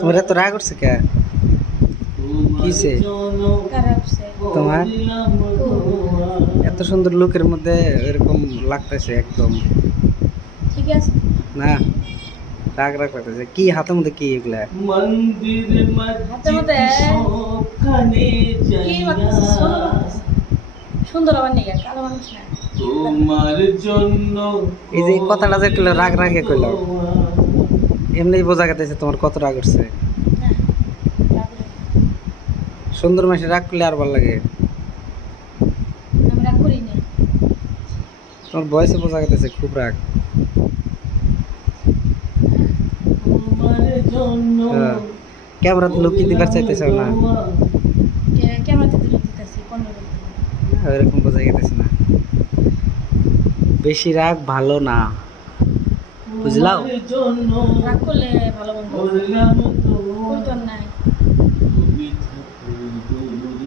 তোমার এত রাগ উঠছে কে? কিসে তোমার এত সুন্দর লুকের মধ্যে এরকম লাগতেছে একদম? ঠিক আছে না, রাগ রাগ লাগতেছে। কি হাতের মধ্যে কি এগুলা? হাতের মধ্যে কি বাতাস সুন্দর আবার নেই কালো মানুষ না তোমার জন্য এই যে কথাটা যে কইলো রাগ রাগে কইলো, এমনি বোঝা গেছে তোমার কত রাগ উঠছে। সুন্দর মানুষের রাগ করলে আর ভালো লাগে। আমি রাগ করি না তোমার বয়সে বোঝা গেছে খুব রাগ। ক্যামেরাতে লুকিয়ে দিবার চাইতেছ না? ক্যামেরাতে তুলে দিতেছি 15 এরকম বোঝা গেছে না। বেশি রাগ ভালো না, বুঝলাও? রাগ করলে ভালো বন্ধু নাই